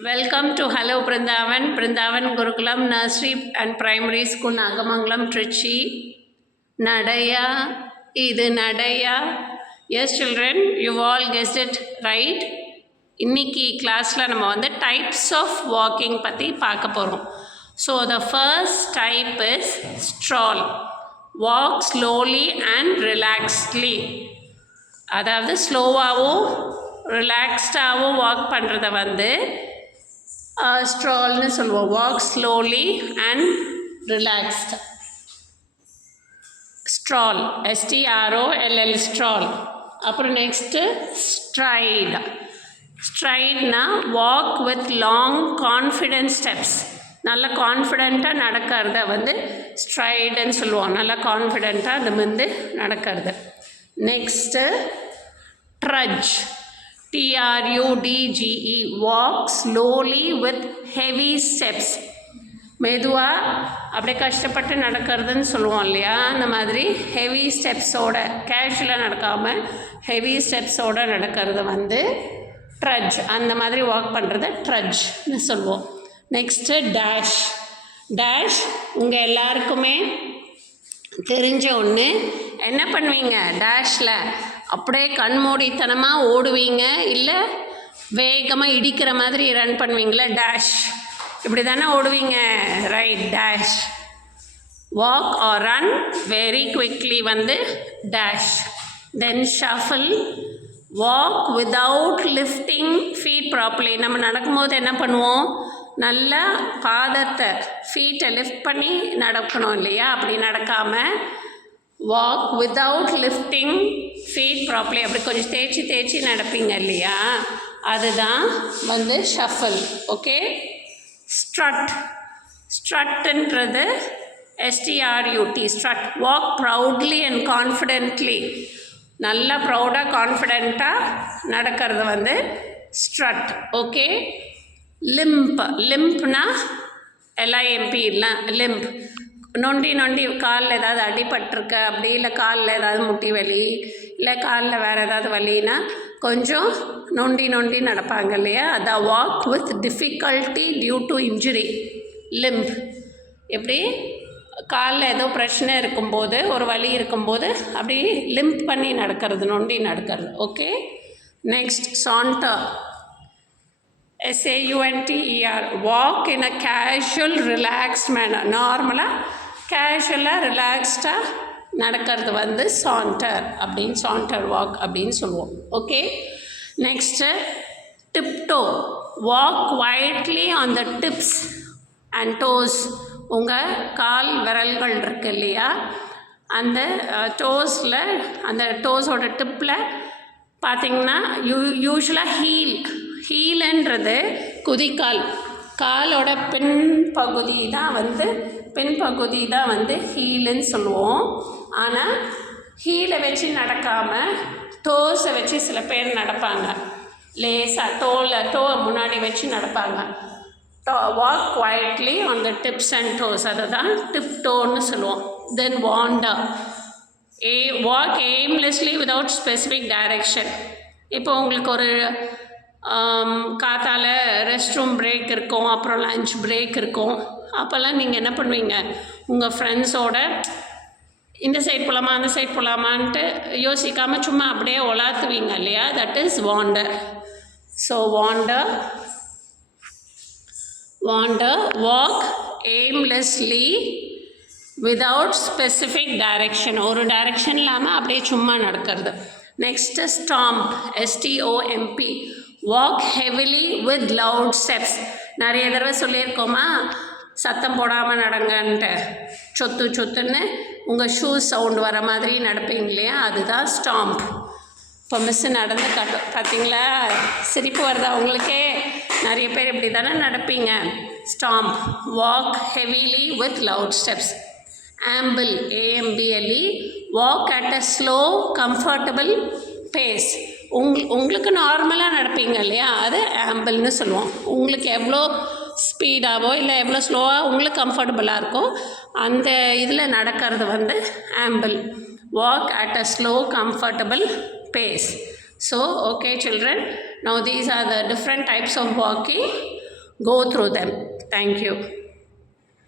Welcome to Hello Brindavan, Brindavan Gurukulam Nursery and Primary School, Nagamangalam, Trichy. Nadaya, idu Nadaya. Yes, children, you've all guessed it right. இன்னைக்கு கிளாஸில் நம்ம வந்து types of walking பற்றி பார்க்க போகிறோம். So the first type is stroll. Walk slowly and relaxedly. அதாவது ஸ்லோவாகவும் ரிலாக்ஸ்டாகவும் வாக் பண்ணுறத வந்து ஸ்ட்ரால்னு சொல்லுவோம். Walk slowly and relaxed. Stroll, STROLL stroll. அப்புறம் நெக்ஸ்ட்டு ஸ்ட்ரைட். ஸ்ட்ரைட்னா walk with long confident steps. நல்ல கான்ஃபிடெண்ட்டாக நடக்கிறத வந்து ஸ்ட்ரைடுன்னு சொல்லுவோம். நல்லா கான்ஃபிடெண்ட்டாக அது வந்து நடக்கிறது. Next trudge. TRUDGE. Walk slowly with heavy steps. மெதுவாக அப்படியே கஷ்டப்பட்டு நடக்கிறதுன்னு சொல்லுவோம் இல்லையா, அந்த மாதிரி ஹெவி ஸ்டெப்ஸோட, கேஷுவலாக நடக்காமல் ஹெவி ஸ்டெப்ஸோடு நடக்கிறது வந்து ட்ரட்ஜ். அந்த மாதிரி வாக் பண்ணுறத ட்ரட்ஜ்னு சொல்லுவோம். Next dash. டேஷ் உங்கள் எல்லாருக்குமே தெரிஞ்ச ஒன்று. என்ன பண்ணுவீங்க டேஷில்? அப்படியே கண்மூடித்தனமாக ஓடுவீங்க, இல்லை வேகமாக இடிக்கிற மாதிரி ரன் பண்ணுவீங்களா? டேஷ் இப்படி தானே ஓடுவீங்க, right? Dash. Walk or run very quickly வந்து dash. Then shuffle. Walk without lifting feet properly. நம்ம நடக்கும்போது என்ன பண்ணுவோம், நல்லா பாதத்தை, ஃபீட்டை லிஃப்ட் பண்ணி நடக்கணும் இல்லையா? அப்படி நடக்காமல் walk without lifting feet properly, அப்படி கொஞ்சம் தேய்ச்சி நடப்பீங்க இல்லையா, அதுதான் வந்து ஷஃபில். ஓகே. ஸ்ட்ரட். ஸ்ட்ரட்டுன்றது STRUT. Strut. Walk proudly and confidently. நல்லா ப்ரௌடாக கான்ஃபிடெண்ட்டாக நடக்கிறது வந்து ஸ்ட்ரட். ஓகே. லிம்ப். லிம்ப்னா LIMP இல்லை, லிம்ப். நொண்டி காலில் ஏதாவது அடிபட்டிருக்க அப்படி, இல்லை காலில் ஏதாவது முட்டி வலி, இல்லை காலில் வேறு ஏதாவது வலின்னா கொஞ்சம் நொண்டி நடப்பாங்க இல்லையா, அதான் walk with difficulty due to injury. Limp. எப்படி காலில் ஏதோ பிரச்சனை இருக்கும்போது, ஒரு வலி இருக்கும்போது அப்படி லிம்ப் பண்ணி நடக்கிறது, நொண்டி நடக்கிறது. Okay. Next saunter. SAUNTER. Walk in a casual relaxed manner. நார்மலாக கேஷுவலாக ரிலாக்ஸ்டாக நடக்கிறது வந்து சாண்டர் அப்படின்னு, சாண்டர் வாக் அப்படின்னு சொல்லுவோம். Okay. Next tiptoe. Walk quietly on the tips and dose. உங்கள் கால் விரல்கள் இருக்கு இல்லையா, அந்த டோஸில், அந்த டோஸோட டிப்பில் பார்த்திங்கன்னா யூஸ்வலாக ஹீலுன்றது குதிக்கால், காலோட பின்பகுதி தான் வந்து ஹீலுன்னு சொல்லுவோம். ஆனால் ஹீலை வச்சு நடக்காமல் டோஸை வச்சு சில பேர் நடப்பாங்க. லேசாக டோ முன்னாடி வச்சு நடப்பாங்க. Walk quietly on the tips and toes, அதை தான் டிப்டோன்னு சொல்லுவோம். Then wander. Walk aimlessly without specific direction. இப்போ உங்களுக்கு ஒரு காத்தால ரெஸ்ட் ரூம் பிரேக் இருக்கும், அப்புறம் லஞ்ச் பிரேக் இருக்கும். அப்போல்லாம் நீங்கள் என்ன பண்ணுவீங்க, உங்கள் ஃப்ரெண்ட்ஸோட இந்த சைட் போகலாமா அந்த சைட் போகலாமான்ட்டு யோசிக்காமல் சும்மா அப்படியே உலாத்துவீங்க இல்லையா, that is wander. So wander. Walk aimlessly without specific direction. ஒரு டைரெக்ஷன் இல்லாமல் அப்படியே சும்மா நடக்கிறது. Next stomp. STOMP. Walk heavily with loud steps. நிறைய தடவை சொல்லியிருக்கோமா, சத்தம் போடாமல் நடங்கன்ட்டு. சொத்துன்னு உங்கள் ஷூஸ் சவுண்டு வர மாதிரி நடப்பீங்க இல்லையா, அதுதான் ஸ்டாம்ப். இப்போ மிஸ்ஸு நடந்து பார்த்தீங்களா, சிரிப்பு வருதா உங்களுக்கே? நிறைய பேர் இப்படி தானே நடப்பீங்க. Stomp. Walk heavily with loud steps. Amble. AMBLE. Walk at a slow comfortable pace. உங்களுக்கு நார்மலாக நடப்பீங்க இல்லையா, அது ஆம்பிள்னு சொல்லுவோம். உங்களுக்கு எவ்வளோ ஸ்பீடாகவோ இல்லை எவ்வளோ ஸ்லோவாக உங்களுக்கு கம்ஃபர்டபுளாக இருக்கோ அந்த இதில் நடக்கிறது வந்து ample. Walk at a slow comfortable pace. So okay children, now these are the different types of walking. go through them. Thank you.